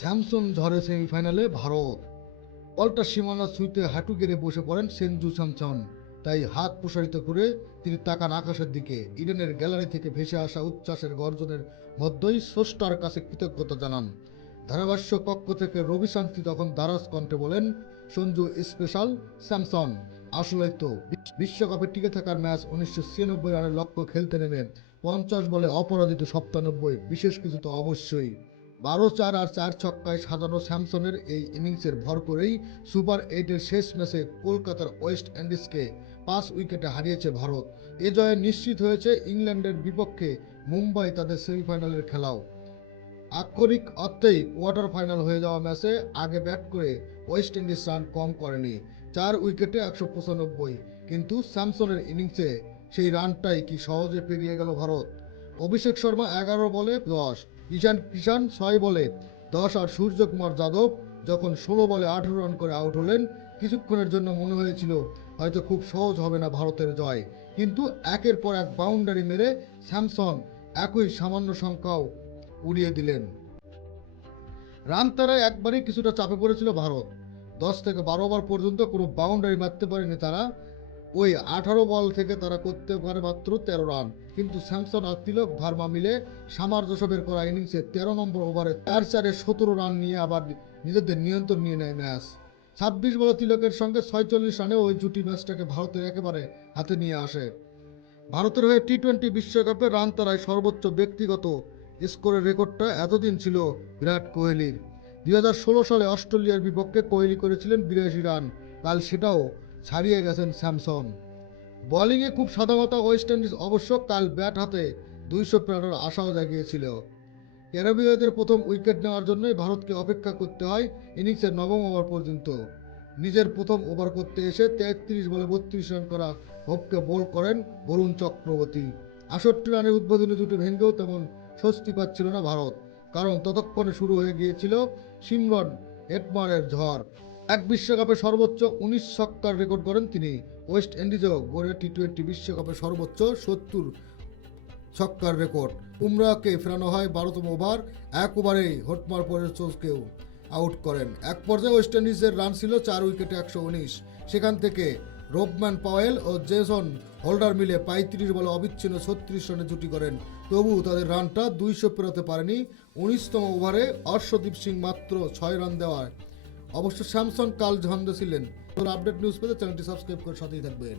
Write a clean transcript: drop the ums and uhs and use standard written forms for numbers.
Samson ঝড়ে সেমিফাইনালে ভারত। পাল্টা সীমানা ছুঁইতে হাঁটু গেড়ে বসে পড়েন সেনজু স্যামসন। তাই হাত প্রসারিত করে তিনি তাকান আকাশের দিকে। ইডেনের গ্যালারি থেকে ভেসে আসা উচ্ছ্বাসের গর্জনের মধ্যেই স্রষ্টার কাছে কৃতজ্ঞতা জানান। ধারাভাষ্য কক্ষ থেকে রবি শান্তি তখন দারাজ কণ্ঠে বলেন, সঞ্জু স্পেশাল, স্যামসন আসলেই তো। বিশ্বকাপে টিকে থাকার ম্যাচ 1996 রানের লক্ষ্য খেলতে নেমে 50 বলে অপরাজিত 97, বিশেষ কিছু তো অবশ্যই। 12-4 আর 4 ছক্কায় সাজানো স্যামসনের এই ইনিংসের ভর করেই সুপার 8-এর শেষ ম্যাচে কলকাতার ওয়েস্ট ইন্ডিজকে 5 উইকেটে হারিয়েছে ভারত। এ জয়ে নিশ্চিত হয়েছে ইংল্যান্ডের বিপক্ষে মুম্বাই তাদের সেমিফাইনালের খেলাও। আক্ষরিক অর্থেই কোয়ার্টার ফাইনাল হয়ে যাওয়া ম্যাচে আগে ব্যাট করে ওয়েস্ট ইন্ডিজ রান কম করেনি, 4 উইকেটে 195। কিন্তু স্যামসনের ইনিংসে সেই রানটাই কি সহজে পেরিয়ে গেল ভারত। অভিষেক শর্মা 11 বলে 10, ঈশান কিষান 6 বলে 10 আর সূর্যকুমার যাদব যখন 16 বলে 18 রান করে আউট হলেন, কিছুক্ষণের জন্য মনে হয়েছিল হয়তো খুব সহজ হবে না ভারতের জয়। কিন্তু একের পর এক বাউন্ডারি মেরে স্যামসন একই সামান্য সংখ্যাও উড়িয়ে দিলেন। রান তারায় একবারই কিছুটা চাপে পড়েছিল ভারত। 10 থেকে 12 ওভার পর্যন্ত কোনো বাউন্ডারি মারতে পারেনি তারা। ওই 18 বল থেকে তারা করতে পারে মাত্র 13 রান। কিন্তু স্যামসন আর তিলক ভার্মা মিলে সামঞ্জস্য বের করা ইনিংসে 13 নম্বর ওভারে 4-4-এ 17 রান নিয়ে আবার নিজেদের নিয়ন্ত্রণ নিয়ে নেয় ম্যাচ। 26 বলে তিলকের সঙ্গে 46 রানে ওই জুটি ম্যাচটাকে ভারতের একেবারে হাতে নিয়ে আসে। ভারতের হয়ে টি-20 বিশ্বকাপে রান তারায় সর্বোচ্চ ব্যক্তিগত স্কোরের রেকর্ডটা এতদিন ছিল বিরাট কোহলির। 2016 সালে অস্ট্রেলিয়ার বিপক্ষে কোহলি করেছিলেন 82 রান, কাল সেটাও ছাড়িয়ে গেছেন স্যামসন। বোলিংয়ে খুব সাদামাটা ওয়েস্ট ইন্ডিজ অবশ্য কাল ব্যাট হাতে 200 পেরোনোর আশাও জাগিয়েছিল। ক্যারিবীয়দের প্রথম উইকেট নেওয়ার জন্যই ভারতকে অপেক্ষা করতে হয় ইনিংসের 9ম ওভার পর্যন্ত। নিজের প্রথম ওভার করতে এসে 33 বলে 32 রান করা হোপকে বোল করেন বরুণ চক্রবর্তী। 68 রানের উদ্বোধনী জুটি ভেঙেও তেমন স্বস্তি পাচ্ছিল না ভারত, কারণ ততক্ষণে শুরু হয়ে গিয়েছিল সিমরন হেটমারের ঝড়। এক বিশ্বকাপে সর্বোচ্চ 19 ছক্কার রেকর্ড করেন তিনি। ওয়েস্ট ইন্ডিজও গড়ে টি-20 বিশ্বকাপে সর্বোচ্চ 70 ছক্কার রেকর্ড। বুমরাহকে ফেরানো হয় 12তম ওভার, এক ওভারেই হটমার পরের চোজকেও আউট করেন। এক পর্যায়ে ওয়েস্ট ইন্ডিজের রান ছিল 4 উইকেটে 119। সেখান থেকে রোবম্যান পাওয়েল ও জেসন হোল্ডার মিলে 35 বলে অবিচ্ছিন্ন 36 রানে জুটি করেন। তবু তাদের রানটা 200 পেরোতে পারেনি। 19তম ওভারে অর্শদীপ সিং মাত্র 6 রান দেওয়ায়। অবশ্য স্যামসন কাল ঝন্দে ছিলেন। আপডেট নিউজ পেতে চ্যানেলটি সাবস্ক্রাইব করে সাথেই থাকবেন।